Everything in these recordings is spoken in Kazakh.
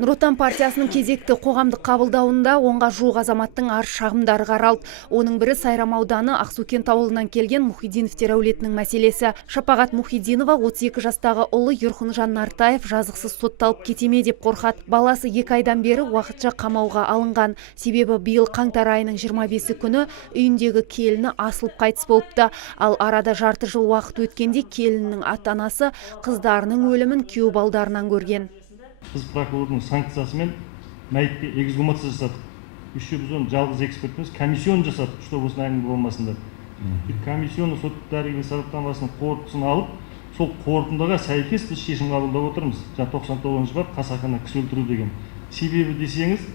Нұр Отан партиясының кезекті қоғамдық қабылдауында онға жуық азаматтың арыз шағымдары қаралды. Оның бірі Сайрам ауданы Ақсукент ауылынан келген Мұхидиновтер әулетінің мәселесі. Шапағат Мұхидинова 32 жастағы ұлы Ерхунжан Нартаев жазықсыз сотталып кетеме деп қорқады. Баласы 2 айдан бері уақытша қамауға алынған. Себебі биыл қаңтар айының 25 күні үйіндегі келіні асылып қайтыс болыпты. Ал арада жарты жыл уақыт өткенде келіннің ата-анасы қыздарының өлімін күйеу балдарынан көрген. Біз прокурордың санкциясымен мәйітке эксгумация жасадық. Еще біз оны жалғыз экспертіміз комиссион жасадық, чтобы осының әңгіме болмасында. Комиссионы сот дәрігерлік сараптамасының қорытындысын алып, сол қорытындыға сәйкес біз шешім қабылдап отырмыз. 99-ші бап қасақана кісі өлтіру деген. Себебі десеңіз,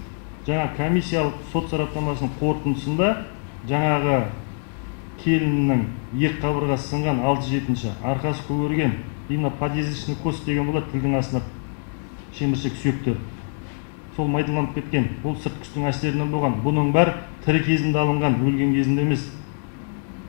жаңа комиссиялық сот сараптамасының қорытындысында жаңағы келіннің екі қабырғасы сынған 6-7-ші, арқасы көгерген, именно подъездочный кост деген болады, тілдің астына шеміршек сүйектер. Сол майдаланып кеткен. Бұл сыртқы күштің әсерінен болған. Бұның бәрі тірі кезінде алынған, өлген кезінде емес.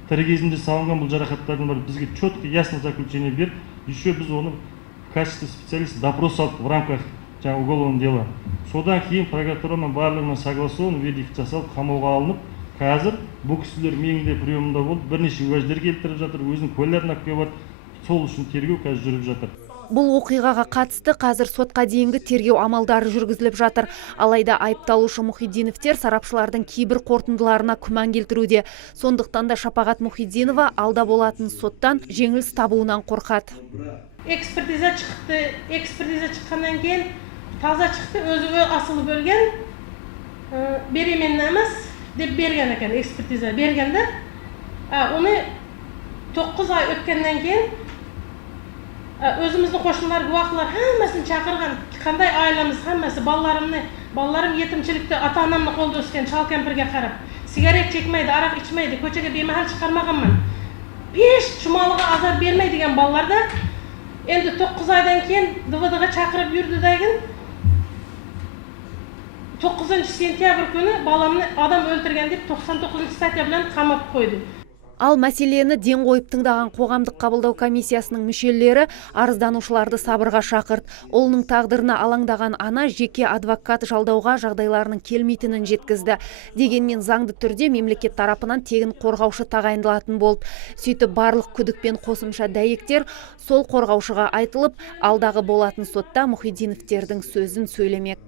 Тірі кезінде салынған бұл жарақаттардың бәрі бізге четко, ясно заключение беріп, еще біз оны в качестве специалиста допрос алып в рамках жаңа уголовного дела. Содан кейін прокуратурамен барлығымен согласован, вердикт жасалып, қамауға алынып, қазір бұл кісілер менің приемында болып, бірнеше уәждер келтіріп жатыр, өзінің куәлерін алып келіп жатыр. Сол үшін тергеу қазір жүріп жатыр. Бұл оқиғаға қатысты қазір сотқа дейінгі тергеу амалдары жүргізіліп жатыр. Алайда айыпталушы Мұхидиновтер сарапшылардың кейбір қорытындыларына күмән келтіруде. Сондықтан да Шапағат Мұхидинова алда болатын соттан жеңіліс табуынан қорқады. Экспертиза шыққаннан кейін таза шықты, өзі асылып өлген, беременна емес деп берген екен, экспертиза бергенде. Оны 9 ай өткеннен кейін өзіміздің қошылар, гуақлар хамасын шақырған, қандай айламыз хамасы, балаларым етімшілікті ата-анамның қолда өскен шал кемпірге қарап, сигарет чекмейді, арақ ішмейді, көшеге беймәхал шығармағанмын. Пеш жұмалыға азар бермей деген балаларда енді 9 айдан кейін ДВД-ға шақырып жүрді деген 9 сентябрь күні баламны адам өлтірген деп 99 статья білен қамап қойды. Ал мәселені ден қойып тыңдаған қоғамдық қабылдау комиссиясының мүшелері арызданушыларды сабырға шақырды. Ұлының тағдырына алаңдаған ана жеке адвокат жалдауға жағдайларының келмейтінін жеткізді. Дегенмен заңды түрде мемлекет тарапынан тегін қорғаушы тағайындалатын болды. Сөйтіп барлық күдік пен қосымша дәйектер сол қорғаушыға айтылып, алдағы болатын сотта Мұхидиновтердің сөзін сөйлемек.